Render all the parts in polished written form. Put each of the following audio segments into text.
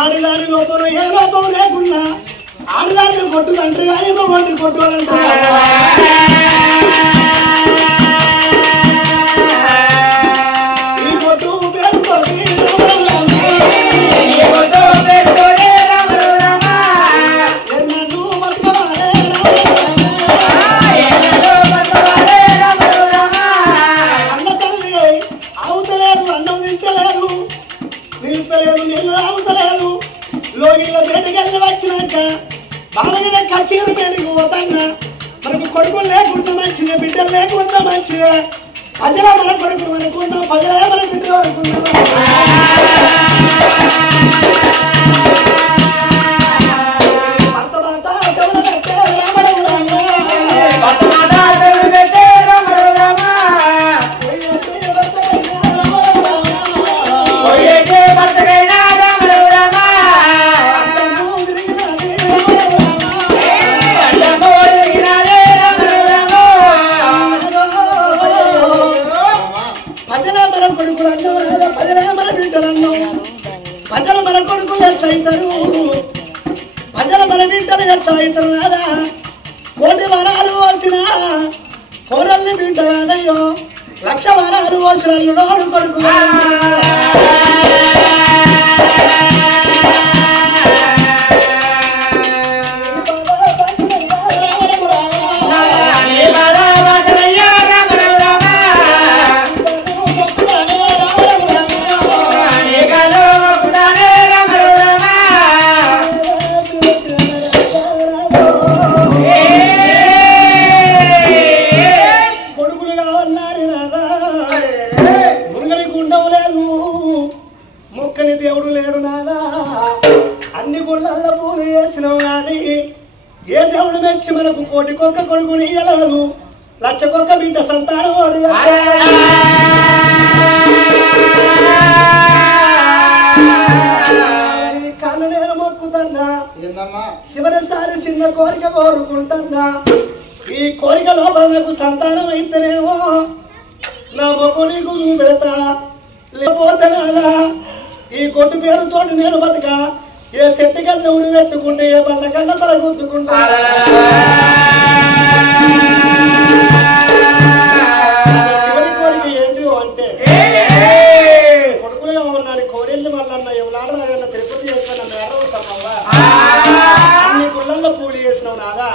ఆడదాని లోపల ఏ లోపం లేకున్నా ఆడదాన్ని కొట్టు తండ్రి కానీ మగవాడిని కొట్టుకోవాలంటే ఈ కొట్టు పేరుతోటి అన్న తల్లి అవుతలేదు అన్నం తింటలేదు నిలుతలేదు నీళ్ళు తాగుతలేదు లోగిళ్ళ బయటకెళ్ళి వచ్చినాక బాలగిన కచేరి పేరుకి పోతాన్నా మనకు కొడుకులు లేకుండా మంచిదే బిడ్డలు లేకుండా మంచిదే ప్రజల మన కొడుకులు అనుకున్నాం ప్రజలే మన బిడ్డలు అనుకున్నాం ప్రజలు మన కొడుకులు ఎట్లయితారు ప్రజలు మన బిడ్డలు ఎట్లయితారు కదా కోటి వరాలు పోసిన కోడల్ని బిడ్డ కాదయ్యో 1,00,000 వరాలు పోసిన నోడు కొడుకు దేవుడు లేడు నాదా అన్ని గుళ్ళల్లో పూలు చేసినావు కానీ ఏ దేవుడు మెచ్చి మనకు కోటికొక్క కొడుకుని ఇయ్యలేదు 1,00,000 బిడ్డ సంతానం కన్ను నేను మొక్కుతున్నా శివనసారి చిన్న కోరిక కోరుకుంటున్నా ఈ కోరిక లోపల నాకు సంతానం అయితేనేమో నా మొక్కు నీకు చూపెడతా లేకపోతే నాలా ఈ కొట్టు పేరుతోటి నేను బతక ఏ చెట్టు కన్నా ఉరి పెట్టుకుంటే ఏ బండ కన్నా తల గుద్దుకుంటా శివరి కోరిక ఏంటి అంటే కొడుకులుగా ఉన్నాను కోరెల్లి మల్లన్న ఎవలాడదన్న తిరుపతి చేస్తున్న మేడవసమ్మా అన్ని గుళ్ళల్లో పూలు చేసినావు నాదా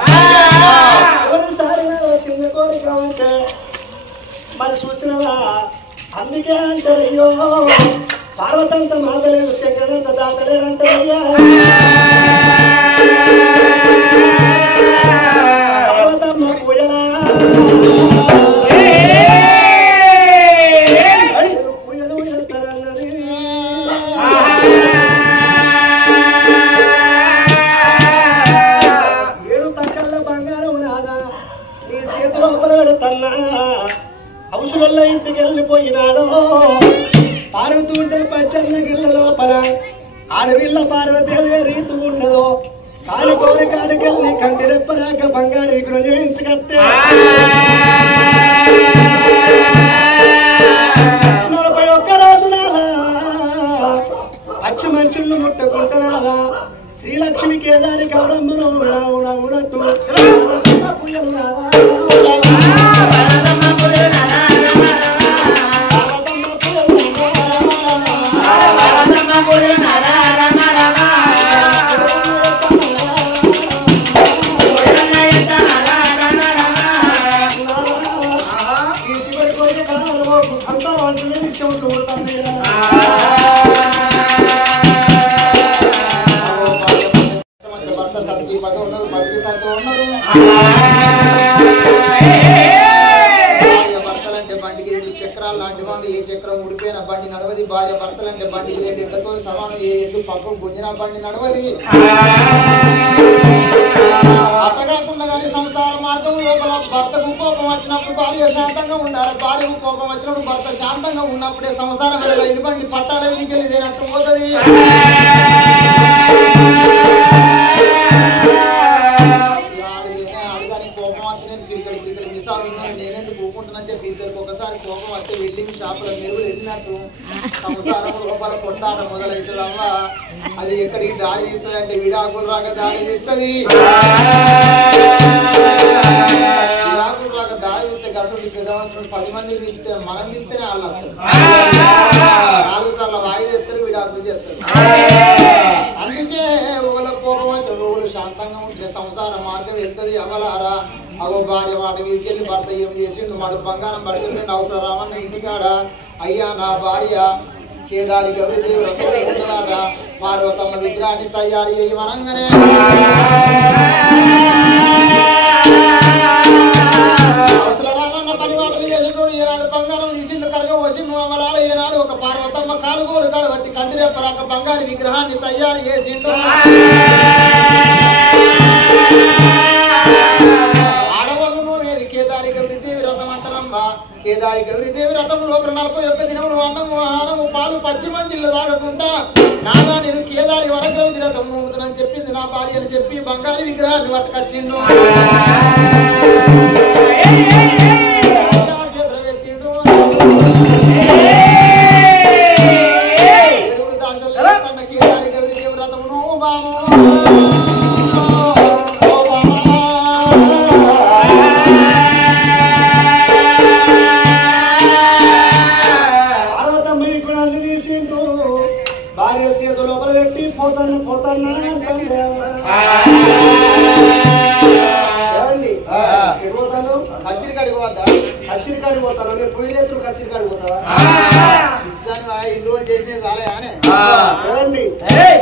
చివరిసారి చిన్న కోరిక అంటే మరి చూసినవా అందుకే అంటారయ్యో పార్వతంత మాతలేదు శంకరంత దాతలేడంటారయ్యా పార్వతమ్మ పూజలా పూజలు ఎడతారన్నది ఏడు తక్కల్ల బంగారం నాదా నీ చేతి లోపల పెడతన్నా హౌసులలో ఇంటికి వెళ్ళిపోయినాడో పార్వతుంటే పచ్చన్న గిళ్ళ లోపల ఆడవిల్ల పార్వతేవే రీతు ఉండదు కాలు కోరి కాడికెళ్ళి కంటి రెప్పరాక బంగారు విగ్రహం చేయించుకత్తే 41 రోజు నాదా పచ్చి మంచుళ్ళు ముట్టుకుంటున్నాదా శ్రీలక్ష్మి కేదారి గౌరమ్మను ఊరట్టు భర్తలంటే బండికి చక్రాలు లాంటి వాళ్ళు ఏ చక్రం ఉడిపోయిన బండి నడవది భార్య భర్తలంటే బండికి 2 ఎడ్లతో సమానం ఏ ఎద్దు పక్కకు గుంజిన బండి నడవది అట్టగాకుండా కానీ సంసార మార్గం లోపల భర్తకు కోపం వచ్చినప్పుడు భార్య శాంతంగా ఉండాలి భార్యకు కోపం వచ్చినప్పుడు భర్త శాంతంగా ఉన్నప్పుడే సంసారం వెళ్ళి బండి పట్టాల ఎదికెళ్ళి వేనట్టు పోతుంది నేనెందుకు ఊకుంటున్నాను చెప్పి ఇద్దరికి ఒకసారి కోపం వస్తే వెళ్ళి షాపులో మెరుగులు వెళ్ళినట్టు సంసారం లోపల కొట్టాట మొదలవుతుందమ్మా అది ఎక్కడికి దారి తీస్తుంది అంటే విడాకులు రాక దారి తీస్తుంది విడాకులు రాక దారి తీస్తే గసుడు పెద్దవలసిన 10 మంది తీస్తే మనం తీస్తేనే వాళ్ళు వస్తారు 4 సార్లు వాయిదా చేస్తారు విడాకులు చేస్తారు అందుకే ఒకళ్ళ కోపం వచ్చి ఒకళ్ళు శాంతంగా ఉంటే సంసార మార్గం వెళ్తుంది అవలారా అగో భార్య వాటి వీధికెళ్ళి భర్త ఏం చేసిండు మాడు బంగారం పడుతుంది అవసరం రామన్న ఇంటికాడ అయ్యా నా భార్య కేదారి గౌరీదేవి ఉంటున్నాడ పార్వతమ్మ విగ్రహాన్ని తయారు చేయమనంగానే అవసరం రామన్న పని వాటలు చేసినోడు ఈనాడు బంగారం తీసిండు కరగ పోసిండు అమ్మలార ఈనాడు ఒక పార్వతమ్మ కాలుగోలు కాడబట్టి కంటిరేపరాక బంగారు విగ్రహాన్ని తయారు చేసిండు కేదారి గౌరీదేవి రథం లోపల 41 దినములు అన్నము ఆహారము పాలు పచ్చి మంచిళ్ళు తాగకుండా నాదా నేను కేదారి వరగౌది రథం నూముతానని చెప్పింది నా భార్య అని చెప్పి బంగారు విగ్రహాన్ని పట్టుకొచ్చిండు కేదారి గౌరీదేవి రథమును బాము భార్య సీత లోపల పెట్టి పోతాను పోతాను ఎటు పోతాను కచ్చిరికాడికి పోతా కచ్చిరికాడికి పోతాను నేను పొయ్యిలేతులు కచ్చిరికాడికి పోతావా ఇన్ని రోజులు చేసినా చాలా ఏమండి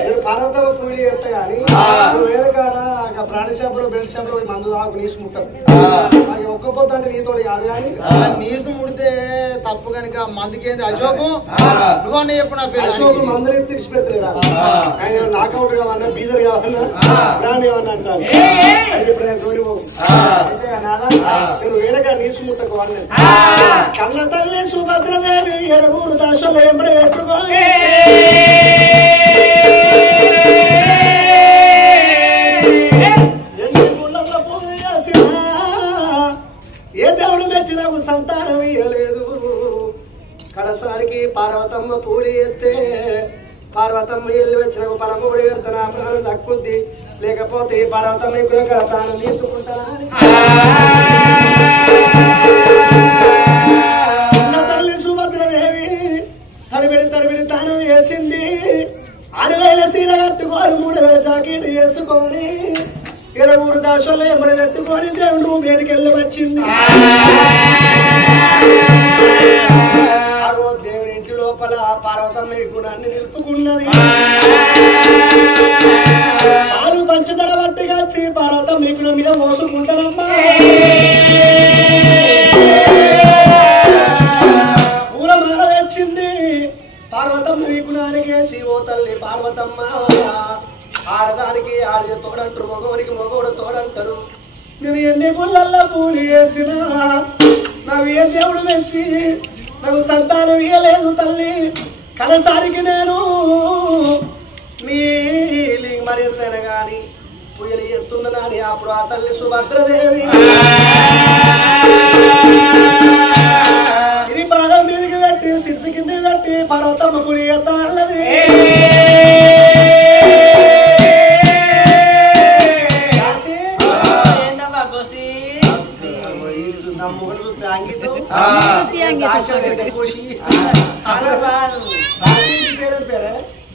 నేను పర్వతం పొయ్యి చేస్తా కానీ వేరే కాడ ప్రాణి షాపులో బెల్ట్ షాపులో మందు దాకు నీసు ముట్టాను నాకు ఒక్కపోతా అంటే నీతో కాదు కానీ నీసు ముడితే తప్పు కనుక మందుకేంది అశోకు నువ్వన్నా చెప్పు నా పేరు అశోకు మందులు తీసి పెడతాడు ఆయన నాకౌట్ కావన్నా బీజర్ కావన్నా ప్రాణి కావన్నా అంటారు ఇప్పుడు నేను తోడి పోవు నేను వేరేగా నీసు ముట్టకు అన్నది కన్న తల్లి సుభద్రదేవి ఎడగూరు దాశలు ఎంబడి పెట్టుకోని ఏ దేవుడు మెచ్చినకు సంతానం ఇయ్యలేదు కడసారికి పార్వతమ్మ పూలి ఎత్తే పార్వతమ్మ ఇల్లు వచ్చిన పరమూడి ఎత్తున ప్రాణం దక్కుద్ది లేకపోతే పార్వతమ్మ ఇప్పుడు ప్రాణం తీసుకుంటారా తల్లి సుభద్రదేవి తడిబిడి తాను వేసింది 6000 సీర కట్టుకోని 3000 జాకెట్ వేసుకొని ఎడగూరు దాశలో ఎమ్మడి పెట్టుకొని దేవుడు వేడికెళ్ళి వచ్చింది దేవుడి ఇంటి లోపల పార్వతమ్మ గుణాన్ని నిలుపుకున్నది పాలు పంచదర బట్టి వచ్చి పార్వతమ్మ గుణం మీద మోసుకుంటారమ్మా పూలమాల తెచ్చింది పార్వతమ్మ గుణానికి శివో తల్లి పార్వతమ్మ ఆడదానికి ఆడది తోడంటారు మగవానికి మగవాడు తోడంటారు నేను ఎన్ని గుళ్ళల్లో పూలు వేసినా నాకు ఏ దేవుడు మెచ్చి నాకు సంతానం ఇయ్యలేదు తల్లి కడసారికి నేను నీలి మరింతైనా గాని పుయ్యలు ఎత్తున్నదాని అప్పుడు ఆ తల్లి సుభద్రదేవి సిరిపాదం మీదకి పెట్టి శిరసి కిందకి పెట్టి పర్వతమ్మ పులి ఎత్తన్నది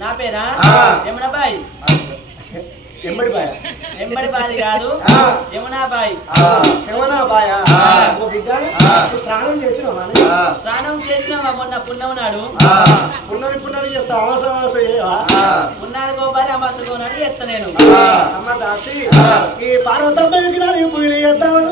నా పేరా యమునాబాయి ఎంబడిబాయి కాదు యమునాబాయి స్నానం చేసినావా స్నానం చేసినావా మొన్న పున్నమ నాడు పున్నమి చేస్తా అమాస పున్నాడు గోపాలి అమాస గోనాడు ఎత్త నేను అమ్మ దాసి ఈ పార్వతమ్మ పూలు చేద్దామని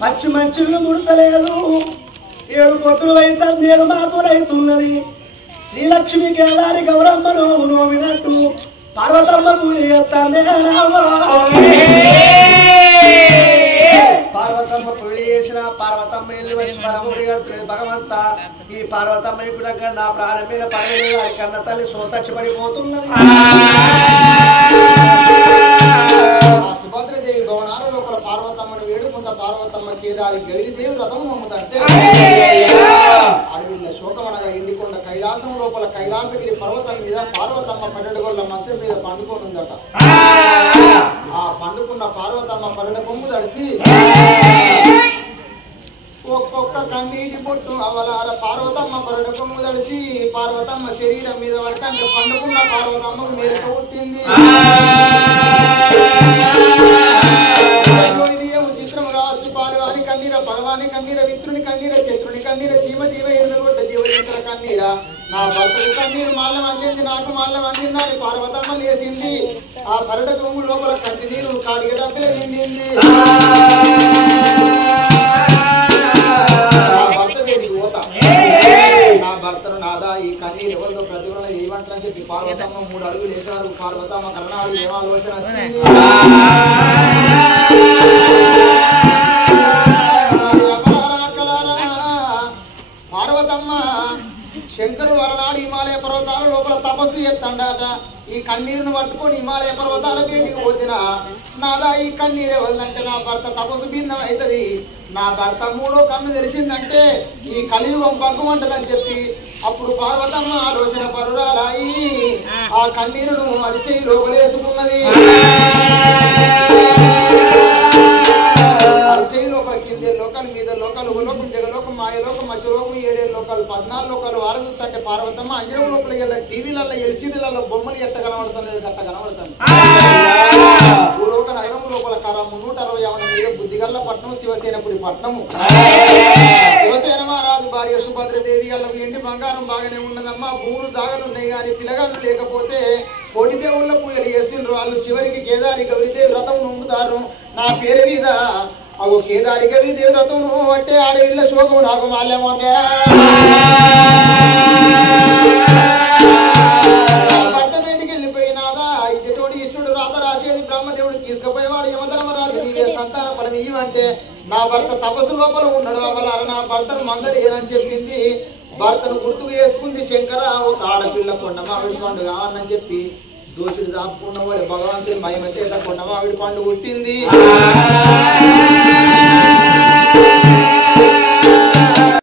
పచ్చి మంచులు ముడతలేదు 7 పొత్తులు అయితే 7 మాపులు అవుతున్నది శ్రీలక్ష్మి కేదారి గౌరమ్మ నోము నోమినట్టు పార్వతమ్మ పూజ చేస్తాందే పార్వతమ్మ పూజ చేసిన పార్వతమ్మ ఇల్లు వచ్చి పరముడి కడుతుంది భగవంత ఈ పార్వతమ్మ ఇప్పుడు నా ప్రాణం మీద పడలేదు వారి కన్న తల్లి సోసచ్చి పడిపోతున్నది సుభద్రదేవి భవనాల లోపల పార్వతమ్మను వేడుకుంటా పార్వతమ్మ కేదారి గౌరీదేవి రథం నమ్ముతంటే అడవిల్ల శోకమనగా ఎండికొండ కైలాసం లోపల కైలాసగిరి పర్వతం మీద పార్వతమ్మ 12 గోళ్ళ మంచం మీద పండుకొని ఉందట ఆ పండుకున్న పార్వతమ్మ 12 కొమ్ము తడిసి ఒక్కొక్క కన్నీటి పొట్టు అవలార పార్వతమ్మ 12 కొమ్ము తడిసి పార్వతమ్మ శరీరం మీద పడకంటే పండుకున్న పార్వతమ్మకు మేలుక పుట్టింది చిత్రముగా వచ్చి పారివారి కన్నీర పరవాని కన్నీర విత్రుని కన్నీర చత్రుని కన్నీర చీమ జీవ ఎరుగొడ్డ జీవయంత్ర కన్నీర నా భర్తకు కన్నీరు మాల్యం అందింది నాకు మాల్యం అందిందని పార్వతమ్మ లేసింది ఆ 12 కొమ్ము లోపల కంటి నీరు కాడిగ డబ్బే నిండింది నా భర్త వేడికి పోతా నా భర్తను నాదా ఈ కన్నీరు ఎవరితో ప్రతిభన ఏమంటారని చెప్పి పార్వతమ్మ 3 అడుగులు వేశారు పార్వతమ్మ కన్నాడు ఏం ఆలోచన వచ్చింది పార్వతమ్మ శంకరుడు వరనాడు హిమాలయ పర్వతాల లోపల తపస్సు చేస్తాడట ఈ కన్నీరును పట్టుకొని హిమాలయ పర్వతాల పేటికి పోతిన నాదా ఈ కన్నీరు ఎవరిదంటే నా భర్త తపస్సు భిన్నం అవుతుంది నా భర్త 3వ కన్ను తెరిచిందంటే ఈ కలియుగం పగ్గుమంటదని చెప్పి అప్పుడు పార్వతమ్మ ఆలోచన పరురాలాయి ఆ కన్నీరును అరిచేయి లోపలేసుకున్నది అరిచేయి లోపల కిందే లోకాలు మీద లోకాలు లోకం జగలోకం మాయలోకం మధ్యలోకం 7 లోకాలు 14 లోకాలు వారదుతుంటే పార్వతమ్మ అంజనం లోపల ఇలా టీవీలలో ఎల్సీడీలలో బొమ్మలు ఎట్ట కనబడుతుంది గట్ట కనబడుతుంది భూలోక నగరం లోపల కళ 360 మీద బుద్ధిగల్ల పట్నం శివసేనపుడి పట్నము శివసేన మహారాజు భార్య సుభద్రదేవి వాళ్ళకు ఎండి బంగారం బాగానే ఉన్నదమ్మా భూములు దాగలు ఉన్నాయి కానీ పిల్లగాళ్ళు లేకపోతే కోటి దేవుళ్ళ పూజలు చేసిండ్రు వాళ్ళు చివరికి కేదారి గౌరీదేవి వ్రతం నమ్ముతారు నా పేరు మీద అవు కేదారి గౌరీదేవి వ్రతం అంటే ఆడవిల్ల శోకము నాకు మాల్యమోతేరా భర్త బయటికి వెళ్ళిపోయినాదా ఇటుతోటి ఇష్టుడు రాత రాసేది బ్రహ్మదేవుడు తీసుకుపోయేవాడు యమధర్మరాజు నీవే సంతాన ఫలం ఇవ్వంటే నా భర్త తపస్సు లోపల ఉన్నాడు అవ్వలారా నా భర్తను మందలేనని చెప్పింది భర్తను గుర్తుకు వేసుకుంది శంకర ఒక ఆడపిల్ల కొండ మామిడి పండు కావాలని చెప్పి దోషుడు దాపుకున్న వారి భగవంతుని మహిమ చేత కొండ మామిడి పండు పుట్టింది